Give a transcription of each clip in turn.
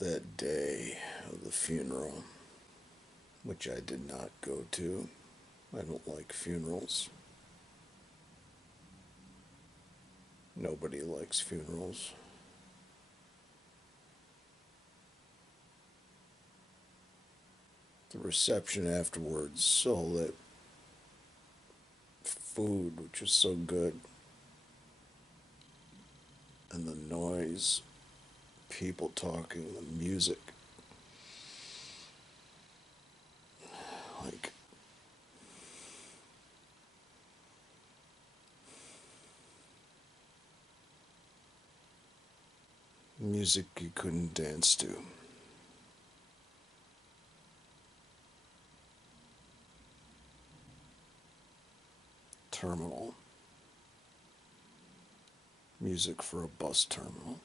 that day of the funeral, which I did not go to. I don't like funerals. Nobody likes funerals. The reception afterwards, all that food, which was so good, and the noise, people talking, the music, like music you couldn't dance to. Terminal. Music for a bus terminal.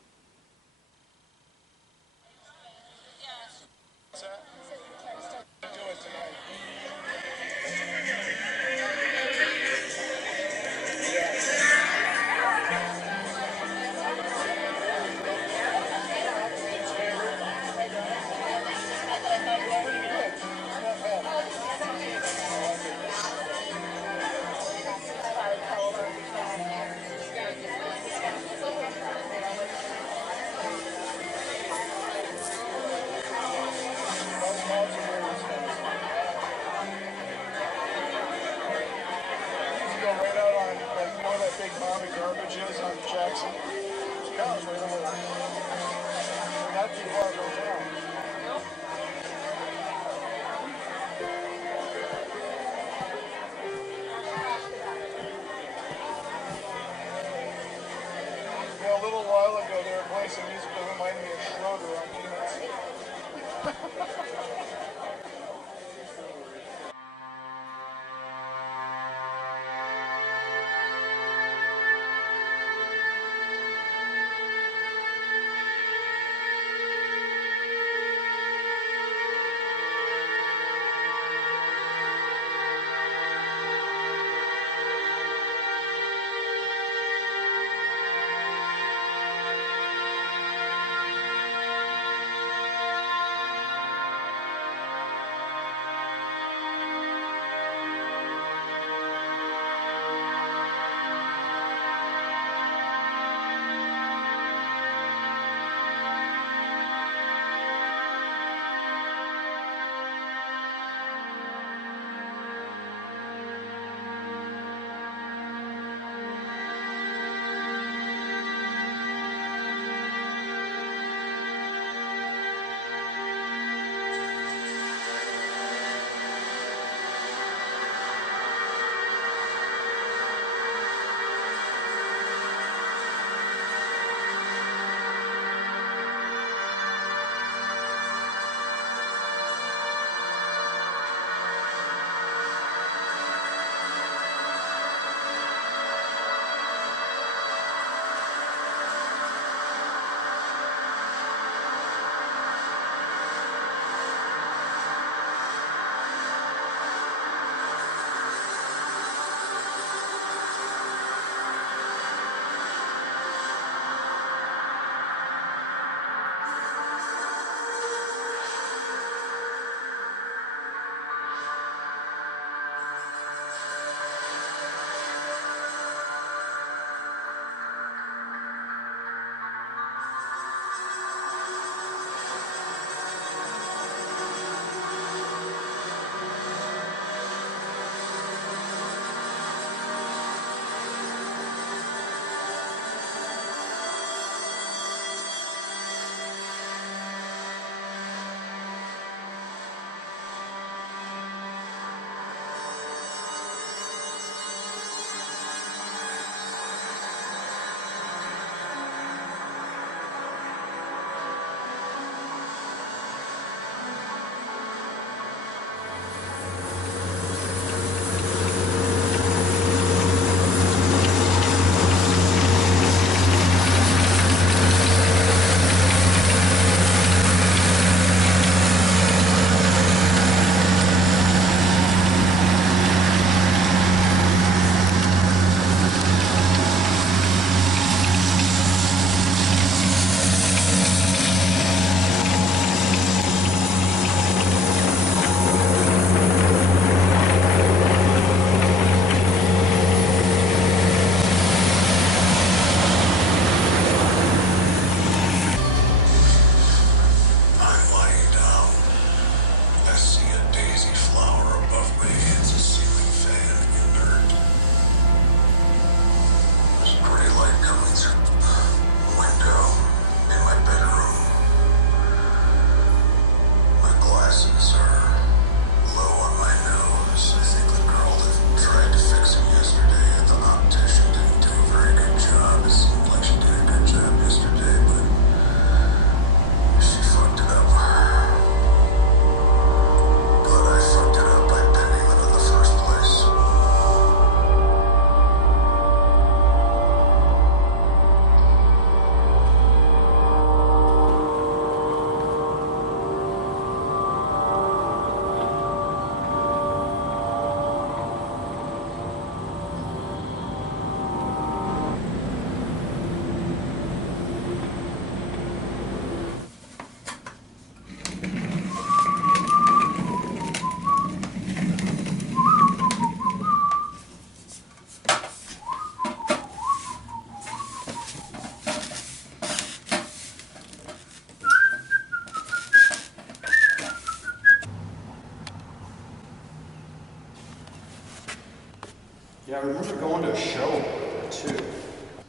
remember going to a show too.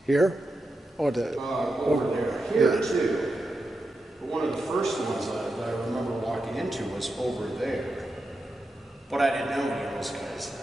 Here? Or Over there. Here too. But one of the first ones that I remember walking into was over there. But I didn't know any of those guys then.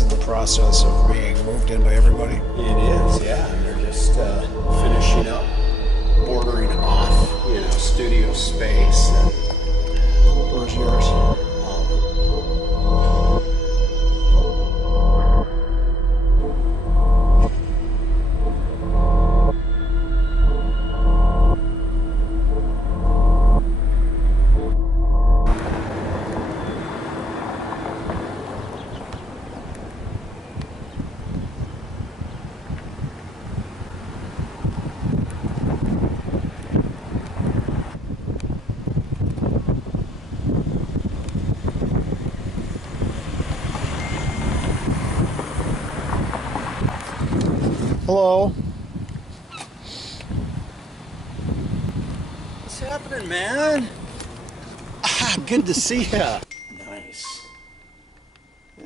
In the process of being moved in by everybody. It is, yeah. And they're just finishing up, bordering off, studio space. And where's yours? Hello. What's happening, man? Good to see ya. Nice. Yeah,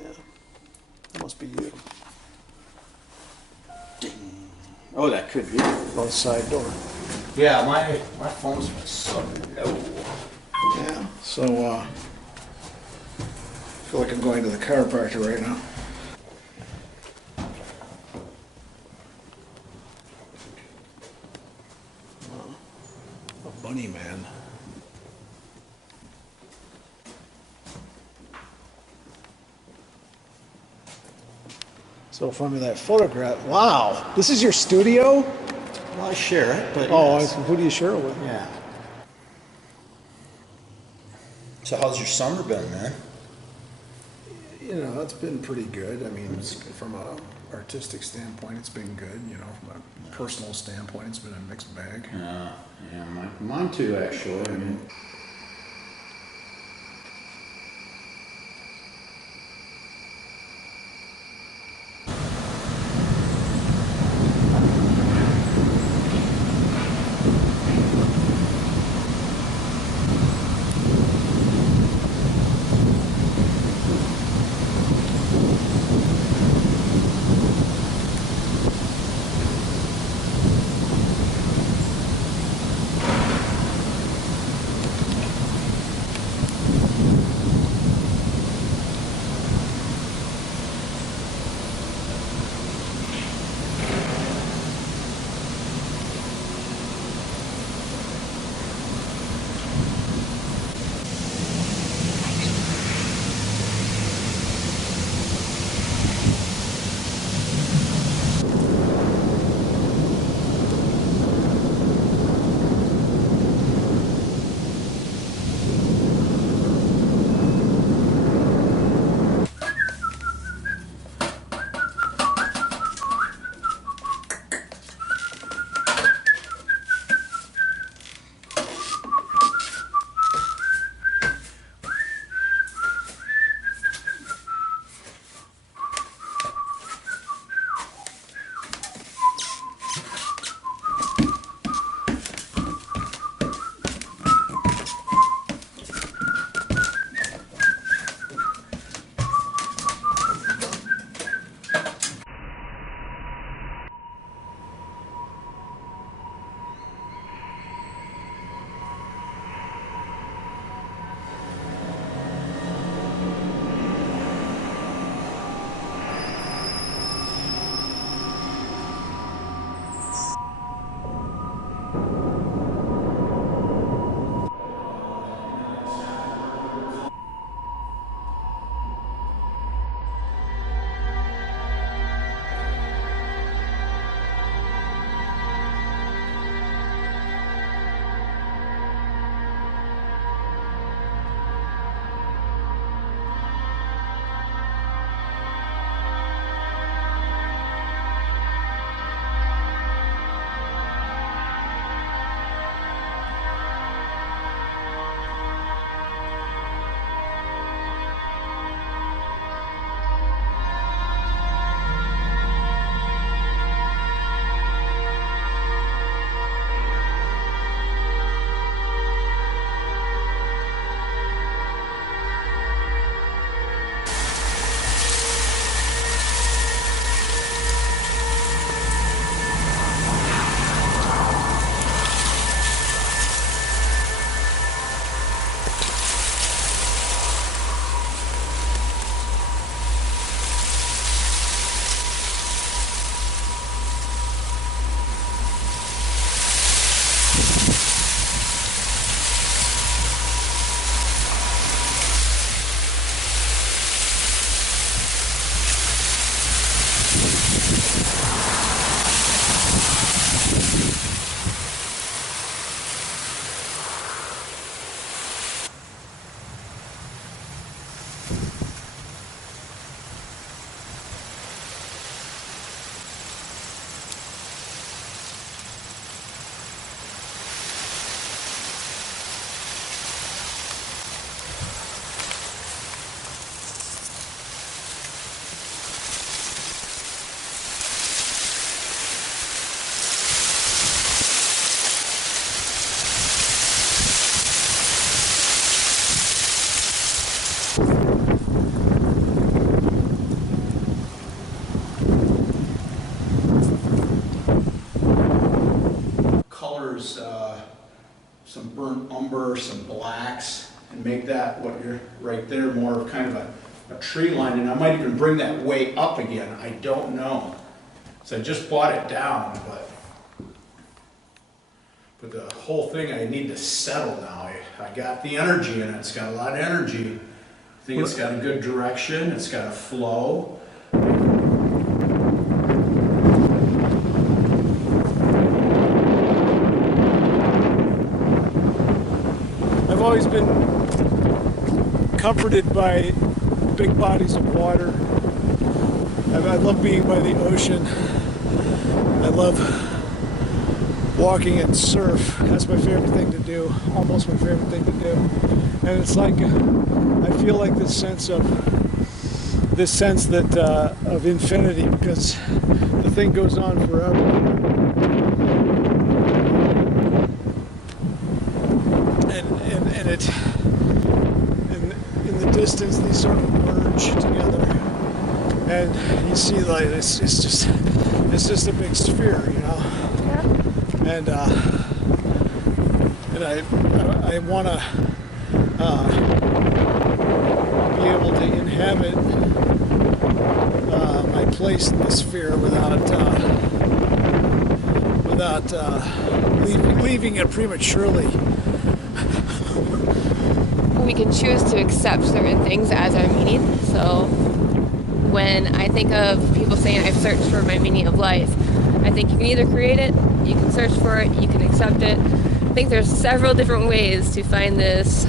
that must be you. Ding. Oh, that could be. Both side door. Yeah, my phone's been so low. Yeah, so I feel like I'm going to the chiropractor right now. Bunny man. So from that photograph, wow, this is your studio? Well, I share it, but yes. Who do you share it with? Yeah. So how's your summer been, man? It's been pretty good. I mean, from a artistic standpoint, it's been good. From a personal standpoint, it's been a mixed bag. Yeah, mine too, actually. I mean, Some burnt umber, some blacks, and make that what you're right there more of kind of a tree line. And I might even bring that way up again. I don't know. So I just brought it down, but the whole thing I need to settle now. I got the energy in it. It's got a lot of energy. I think it's got a good direction. It's got a flow. I've always been comforted by big bodies of water. I love being by the ocean. I love walking and surf. That's my favorite thing to do, almost my favorite thing to do. And it's like, I feel like this sense that of infinity, because the thing goes on forever. And in the distance they sort of merge together, and you see like it's just a big sphere, you know. Yeah. And I want to be able to inhabit my place in the sphere without leaving it prematurely. We can choose to accept certain things as our meaning. So when I think of people saying I've searched for my meaning of life, I think you can either create it, you can search for it, you can accept it. I think there's several different ways to find this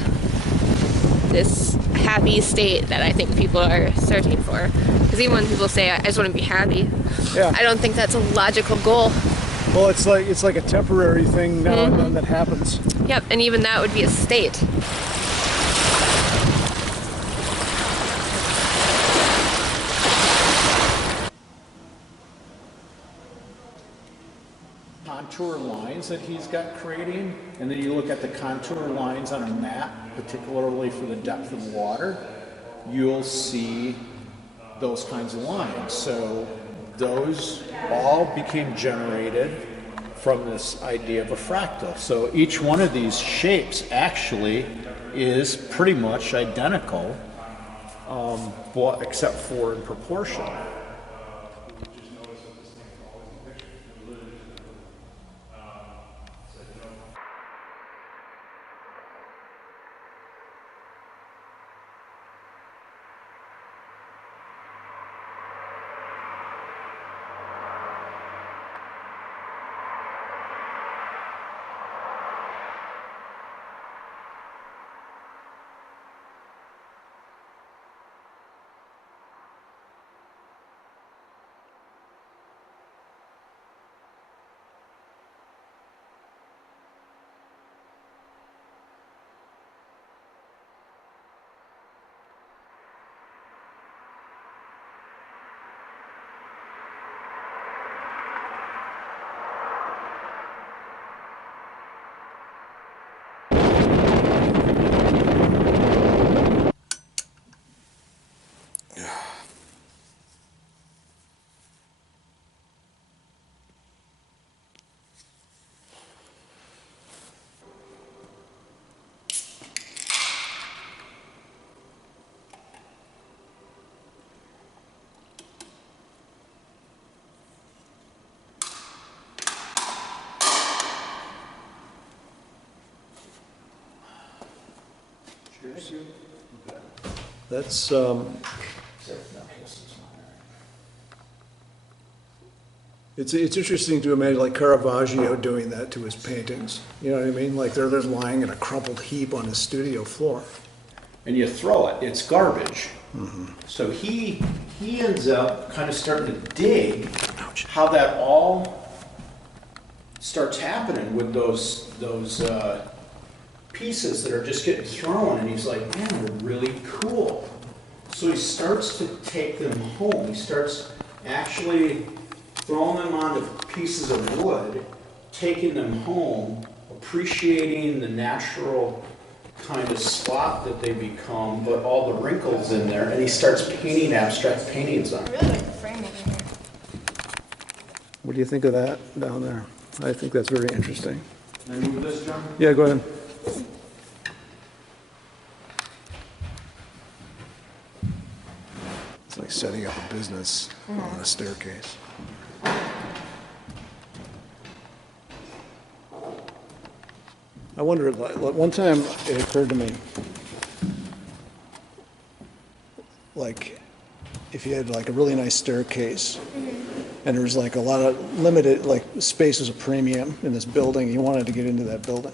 happy state that I think people are searching for. Because even when people say I just want to be happy, yeah, I don't think that's a logical goal. Well, it's like a temporary thing now and then that happens. Yep, and even that would be a state. Contour lines that he's got creating, and then you look at the contour lines on a map, particularly for the depth of water, you'll see those kinds of lines. So those all became generated from this idea of a fractal. So each one of these shapes actually is pretty much identical, except for in proportion. That's, it's interesting to imagine like Caravaggio doing that to his paintings. You know what I mean? Like they're lying in a crumpled heap on his studio floor. And you throw it, it's garbage. So he ends up kind of starting to dig how that all starts happening with those pieces that are just getting thrown, and he's like, man, they're really cool. So he starts to take them home. He starts actually throwing them onto pieces of wood, taking them home, appreciating the natural kind of slot that they become, but all the wrinkles in there, and he starts painting abstract paintings on I it. really like the framing in here. What do you think of that down there? I think that's very interesting. Can I move this, John? Yeah, go ahead. It's like setting up a business on a staircase. I wonder, like, one time it occurred to me, like, if you had like a really nice staircase, and there was like a lot of limited, like, space was a premium in this building, you wanted to get into that building.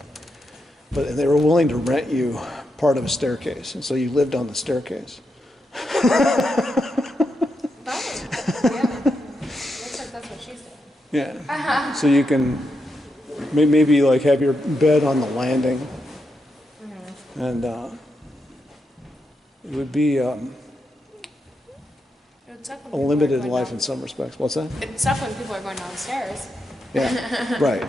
And they were willing to rent you part of a staircase, and so you lived on the staircase. Yeah. Looks like that's what she's doing. Yeah. So you can maybe like have your bed on the landing, and it would be It would suck when a people are limited going life down- in some respects. What's that? It'd suck when people are going downstairs. Yeah. Right.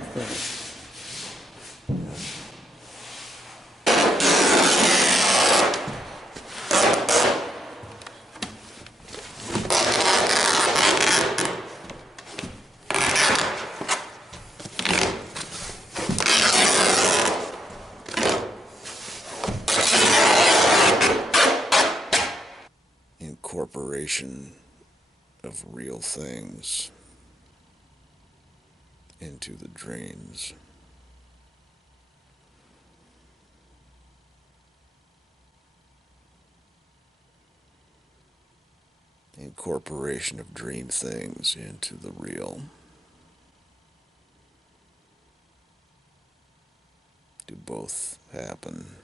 Incorporation of real things into the dreams. Incorporation of dream things into the real. Do both happen?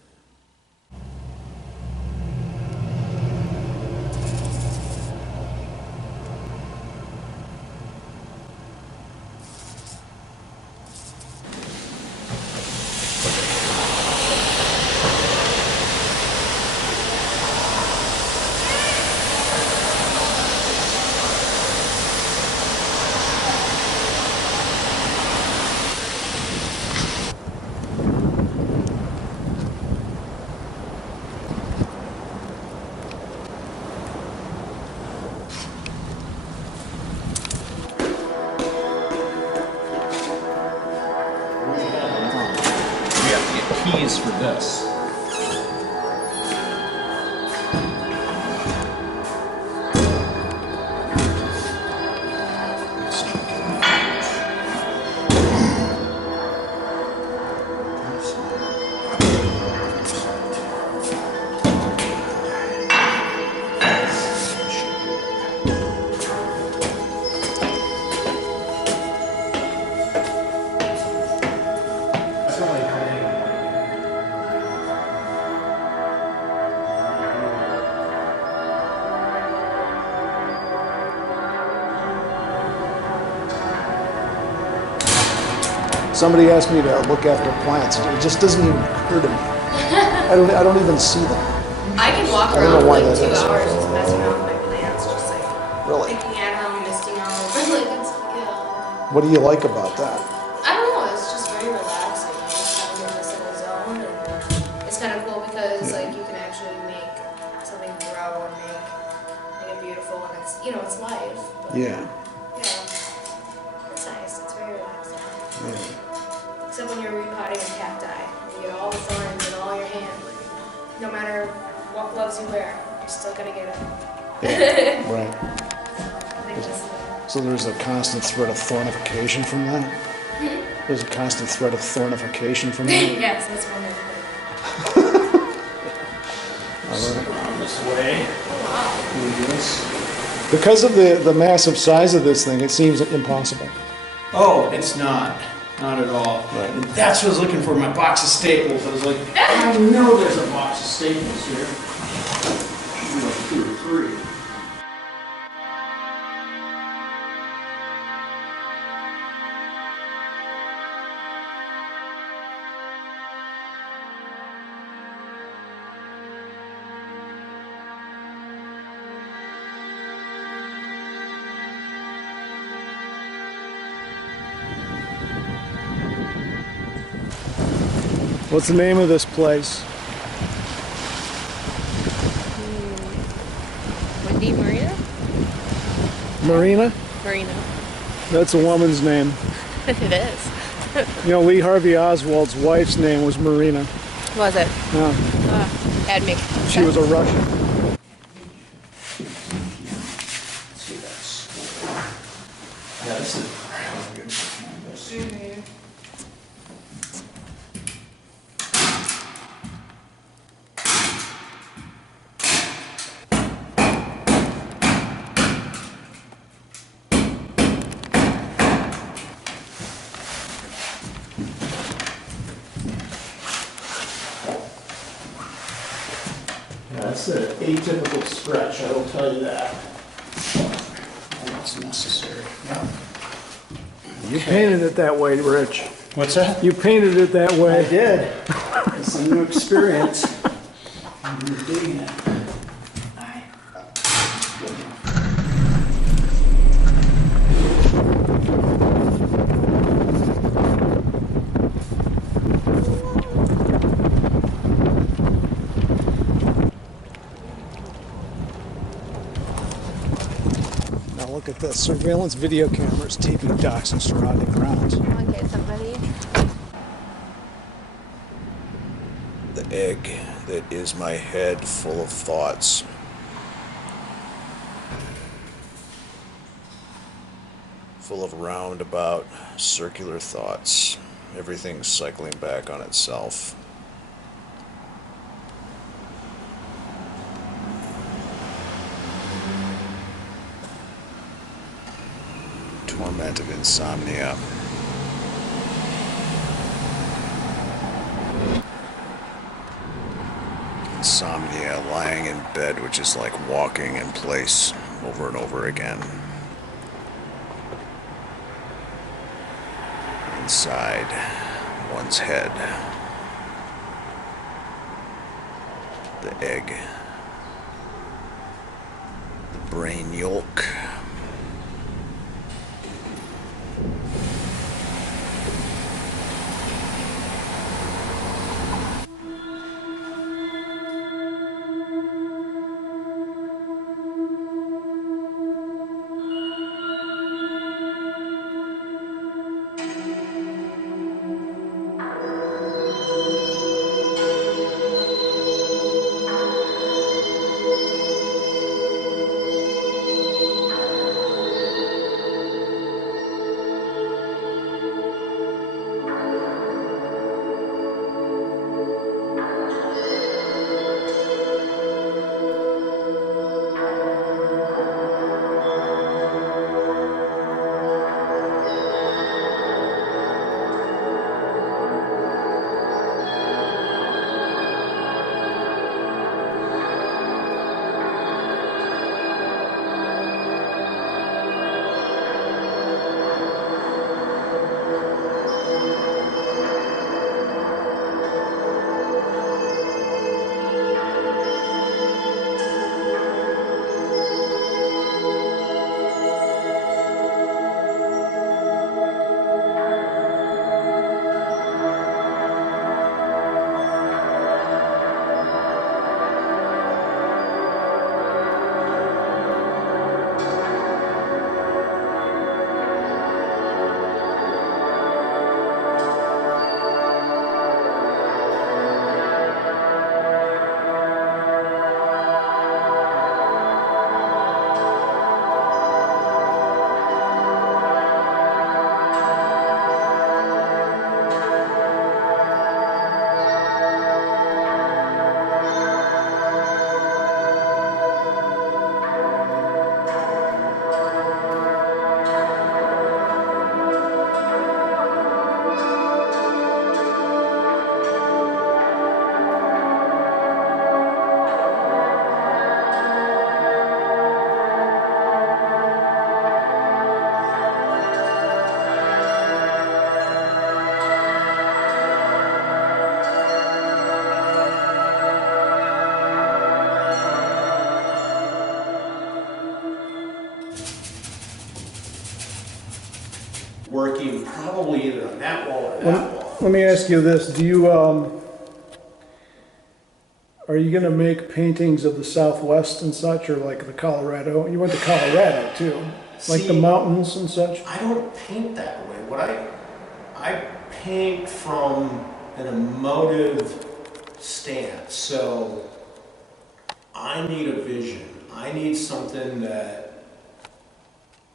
We have to get keys for this. That's the only thing. Somebody asked me to look after plants. It just doesn't even occur to me. I don't even see them. I can walk I don't know around why for like that 2 is. hours just messing around with my plants, just like Really. picking at them, misting them. Like it's, yeah. What do you like about that? I don't know, it's just very relaxing. I just kind of in this little zone, and it's kind of cool because like you can actually make something grow and make it beautiful, and it's it's life. But, Yeah. Yeah. It's nice. It's very relaxing. Yeah. Except when you're repotting a cacti, you get all the thorns in all your hand. No matter what gloves you wear, you're still gonna get it. Right. I think that's So there's a constant threat of thornification from that? There's a constant threat of thornification from that? yes, that's wonderful. This way. Do this. Because of the massive size of this thing, it seems impossible. Oh, it's not. Not at all. Right. And that's what I was looking for, my box of staples. I was like, I know there's a box of staples here. Should be like 2 or 3. What's the name of this place? Wendy Marina? Marina? Marina. That's a woman's name. It is. You know, Lee Harvey Oswald's wife's name was Marina. Was it? Yeah, That'd make she was a Russian. See, that's. Yeah, this is really good. That's an atypical stretch, I will tell you that. That's necessary. Yeah. You painted it that way, Rich. What's that? You painted it that I way. did. It's a new experience. I'm digging it. Now look at this. Surveillance video cameras taping docks and surrounding grounds. Okay, somebody. The egg that is my head full of thoughts. Full of roundabout, circular thoughts. Everything's cycling back on itself. Torment of insomnia. Insomnia, lying in bed, which is like walking in place over and over again. Inside one's head. The egg. The brain yolk. that wall or that wall. Let me ask you this, do you, are you gonna make paintings of the Southwest and such, or like the Colorado? You went to Colorado too, like the See, mountains and such? I don't paint that way. I paint from an emotive stance. So I need a vision. I need something that,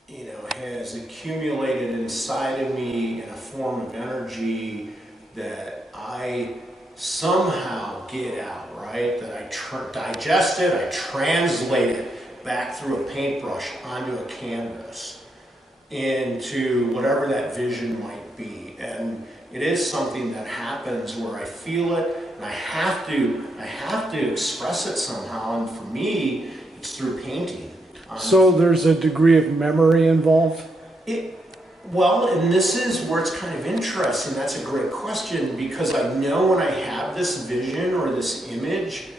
you know, has accumulated inside of me in a form of energy that I somehow get out, right? That I digest it, I translate it back through a paintbrush onto a canvas, into whatever that vision might be. And it is something that happens where I feel it and I have to express it somehow. And for me, it's through painting. So there's a degree of memory involved? Well, and this is where it's kind of interesting. That's a great question, because I know when I have this vision or this image,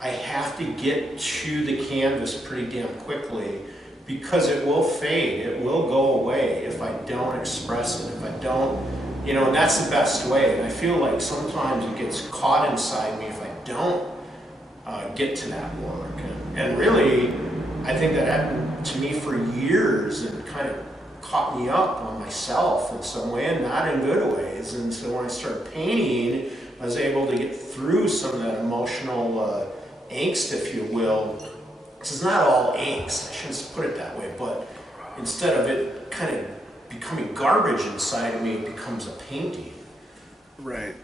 I have to get to the canvas pretty damn quickly, because it will fade, it will go away if I don't express it, if I don't, you know, and that's the best way. And I feel like sometimes it gets caught inside me if I don't get to that work. And really, I think that happened to me for years and kind of caught me up on myself in some way, and not in good ways. And so when I started painting, I was able to get through some of that emotional angst, if you will. It's not all angst, I shouldn't put it that way, but instead of it kind of becoming garbage inside of me, it becomes a painting. Right.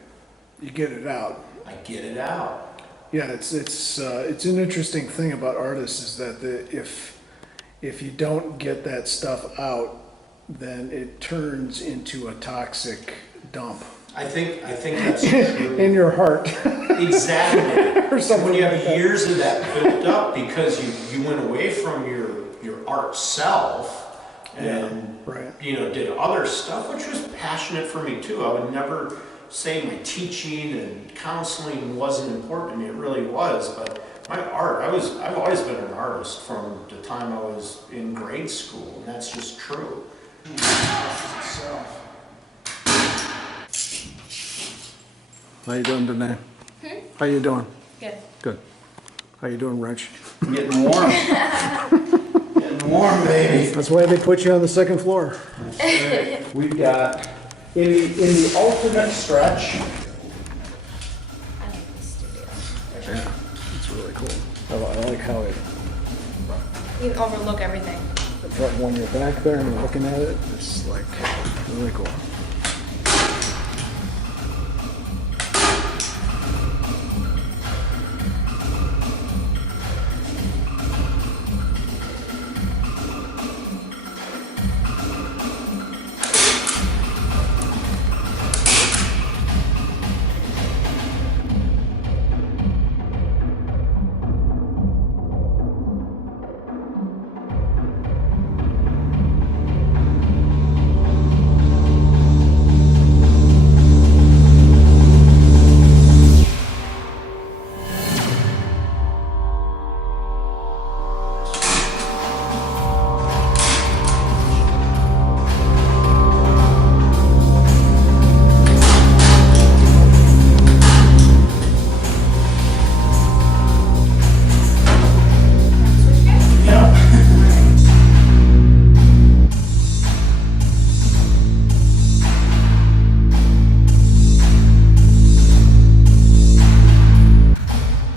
You get it out. I get it out. Yeah, it's an interesting thing about artists is that if you don't get that stuff out, then it turns into a toxic dump. I think that's true. In your heart. Exactly. Or something when you have like that. years of that built up because you went away from your art self and right. you know, did other stuff, which was passionate for me too. I would never say my teaching and counseling wasn't important to me. It really was, but my art, I've always been an artist from the time I was in grade school, and that's just true. How you doing, Danae? How you doing? Good. Good. How you doing, Wrench? Getting warm. Getting warm, baby. That's why they put you on the second floor. We've got in the alternate stretch. I like this studio. Yeah, it's really cool. I like how it, You can overlook everything. when you're back there and you're looking at it, it's like really cool.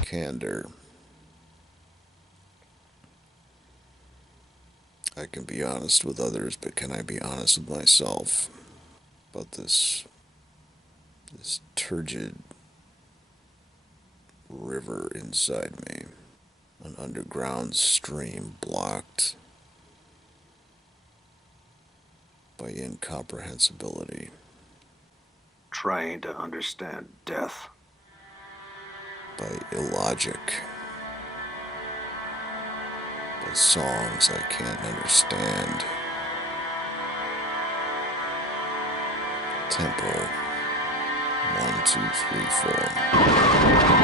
Candor. I can be honest with others, but can I be honest with myself about this turgid river inside me, an underground stream blocked by incomprehensibility, trying to understand death, by illogic, by songs I can't understand, tempo 1, 2, 3, 4.